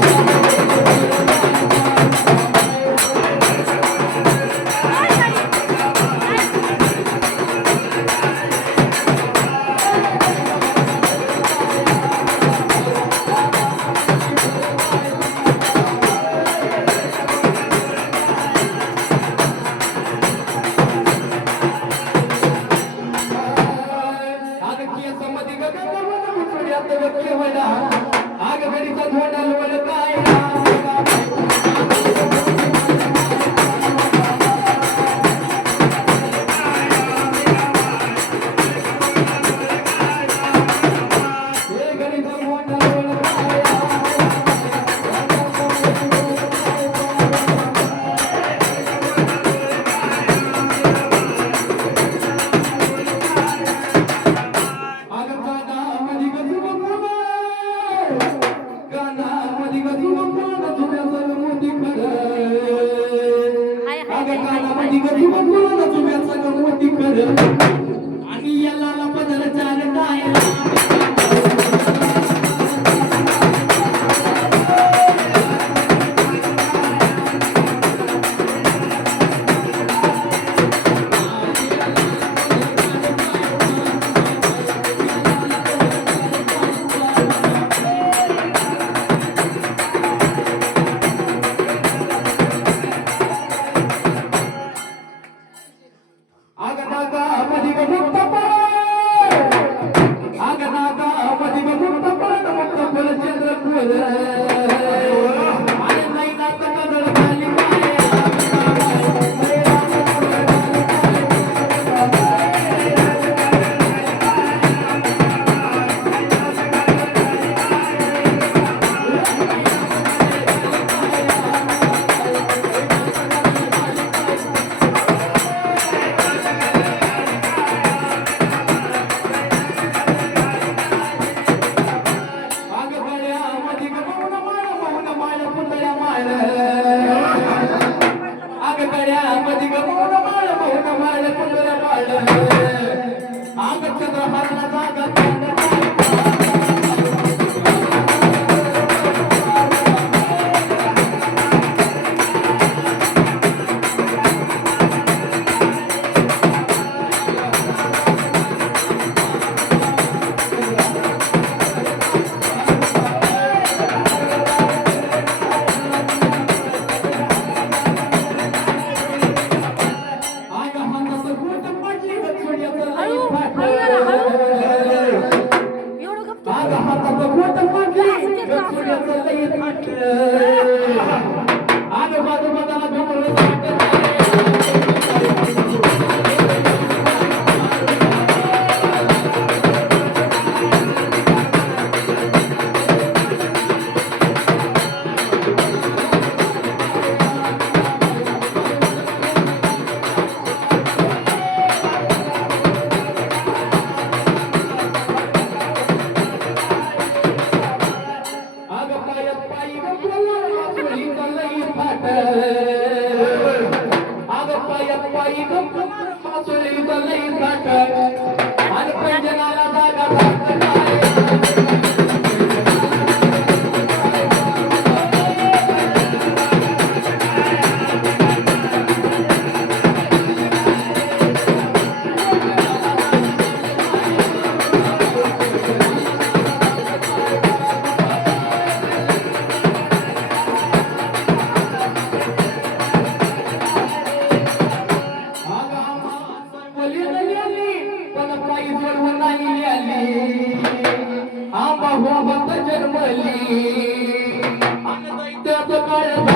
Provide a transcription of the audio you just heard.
Thank you. ಸಮ್ಮತಿ ಗಗನವನ್ನು ಕುಡಿ ಅಂತ ವ್ಯಕ್ತಿ ಹೊಡ ಆಗ ಬೆಡಿತ ಧ್ವಡಲು ಒಳಗಾಯ ¡Vamos, vamos, vamos! لاگت माझा हाताचा बोट फाटलं. ஆகப்பா அப்பா இகம் काही बोलवं नाही आली. आंबा होत जन्मली. आणि दैत्यात काळ